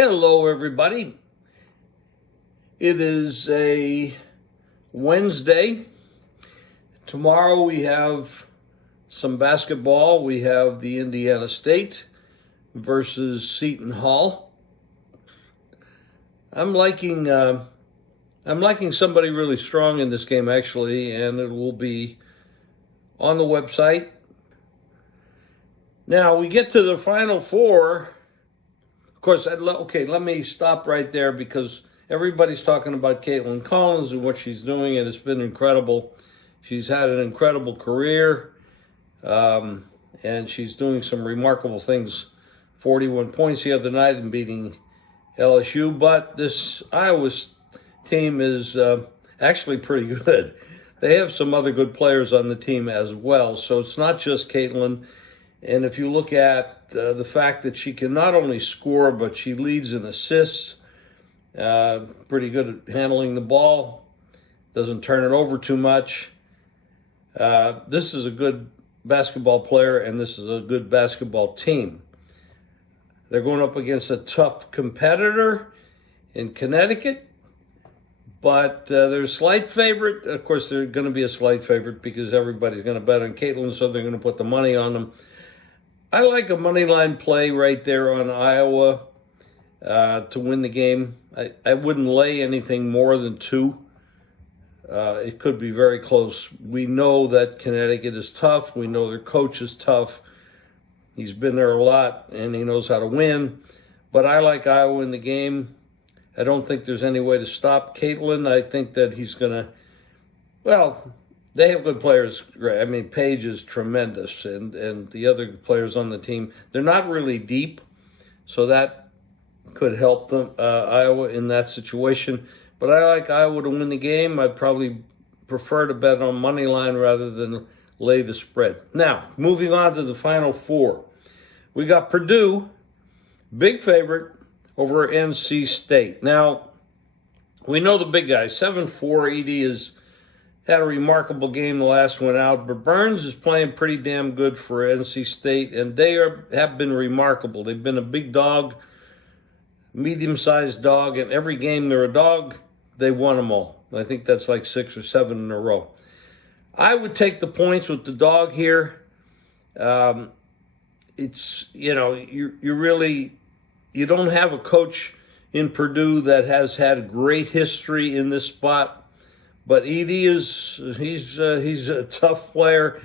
Hello, everybody. It is a Wednesday. Tomorrow we have some basketball. We have the Indiana State versus Seton Hall. I'm liking somebody really strong in this game, actually, and it will be on the website. Now we get to the Final Four. Of course, let me stop right there because everybody's talking about Caitlin Collins and what she's doing, and it's been incredible. She's had an incredible career, and she's doing some remarkable things. 41 points the other night and beating LSU, but this Iowa team is actually pretty good. They have some other good players on the team as well, so it's not just Caitlin. And if you look at the fact that she can not only score, but she leads in assists, pretty good at handling the ball, doesn't turn it over too much. This is a good basketball player, and this is a good basketball team. They're going up against a tough competitor in Connecticut, but they're a slight favorite. Of course, they're going to be a slight favorite because everybody's going to bet on Caitlin, so they're going to put the money on them. I like a money line play right there on Iowa to win the game. I wouldn't lay anything more than 2. It could be very close. We know that Connecticut is tough. We know their coach is tough. He's been there a lot, and he knows how to win. But I like Iowa in the game. I don't think there's any way to stop Caitlin. I think that he's going to, they have good players. I mean, Paige is tremendous, and the other players on the team, they're not really deep, so that could help them, Iowa, in that situation. But I like Iowa to win the game. I'd probably prefer to bet on money line rather than lay the spread. Now, moving on to the Final Four. We got Purdue, big favorite, over NC State. Now, we know the big guy, 7-4. Edie has had a remarkable game the last one out, but Burns is playing pretty damn good for NC State, and they have been remarkable. They've been a big dog, medium-sized dog, and every game they're a dog, they won them all. I think that's like 6 or 7 in a row. I would take the points with the dog here. It's, you don't have a coach in Purdue that has had great history in this spot. But Edie he's a tough player,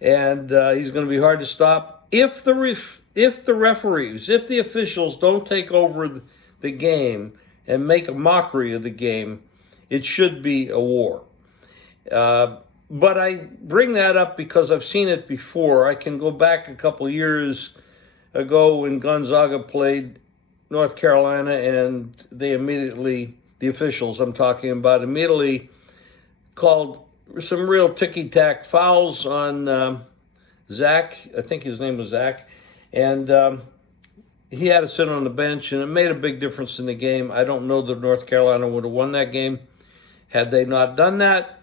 and he's going to be hard to stop. If the referees, if the officials don't take over the game and make a mockery of the game, it should be a war. But I bring that up because I've seen it before. I can go back a couple years ago when Gonzaga played North Carolina, and they immediately, the officials I'm talking about, immediately called some real ticky-tack fouls on Zach. I think his name was Zach. And he had to sit on the bench, and it made a big difference in the game. I don't know that North Carolina would have won that game had they not done that.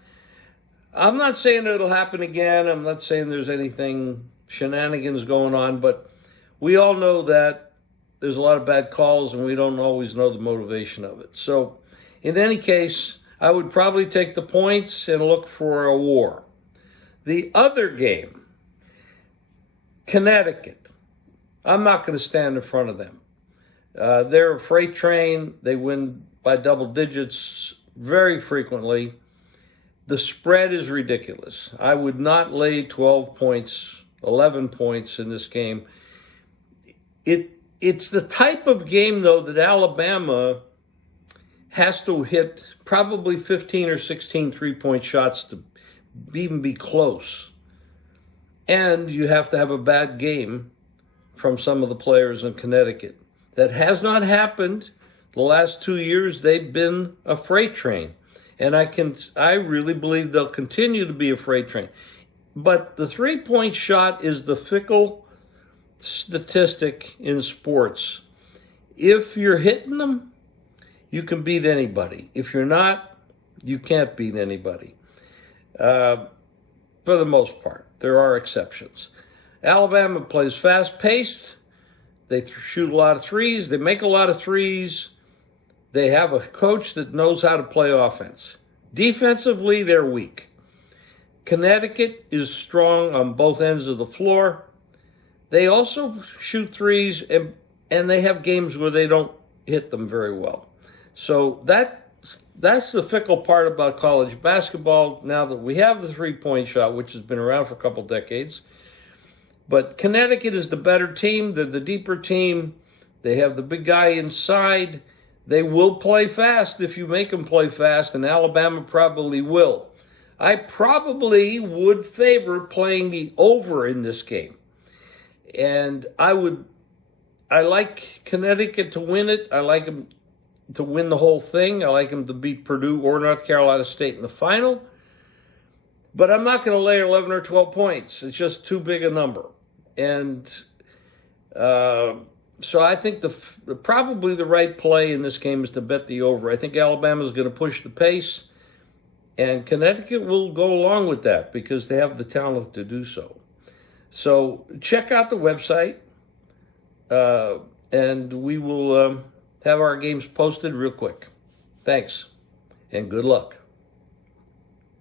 I'm not saying it'll happen again. I'm not saying there's anything shenanigans going on, but we all know that there's a lot of bad calls, and we don't always know the motivation of it. So in any case, I would probably take the points and look for a war. The other game, Connecticut, I'm not going to stand in front of them. They're a freight train. They win by double digits very frequently. The spread is ridiculous. I would not lay 12 points, 11 points in this game. It's the type of game, though, that Alabama has to hit probably 15 or 16 three-point shots to even be close. And you have to have a bad game from some of the players in Connecticut. That has not happened. The last 2 years, they've been a freight train. And I really believe they'll continue to be a freight train. But the three-point shot is the fickle statistic in sports. If you're hitting them, you can beat anybody. If you're not, you can't beat anybody. For the most part. There are exceptions. Alabama plays fast-paced. They shoot a lot of threes. They make a lot of threes. They have a coach that knows how to play offense. Defensively, they're weak. Connecticut is strong on both ends of the floor. They also shoot threes, and they have games where they don't hit them very well. So that's the fickle part about college basketball now that we have the three-point shot, which has been around for a couple decades. But Connecticut is the better team. They're the deeper team. They have the big guy inside. They will play fast if you make them play fast, and Alabama probably will. I probably would favor playing the over in this game. And I like Connecticut to win it. I like them to win the whole thing. I like them to beat Purdue or North Carolina State in the final. But I'm not going to lay 11 or 12 points. It's just too big a number. And so I think probably the right play in this game is to bet the over. I think Alabama is going to push the pace. And Connecticut will go along with that because they have the talent to do so. So check out the website, and we will have our games posted real quick. Thanks, and good luck.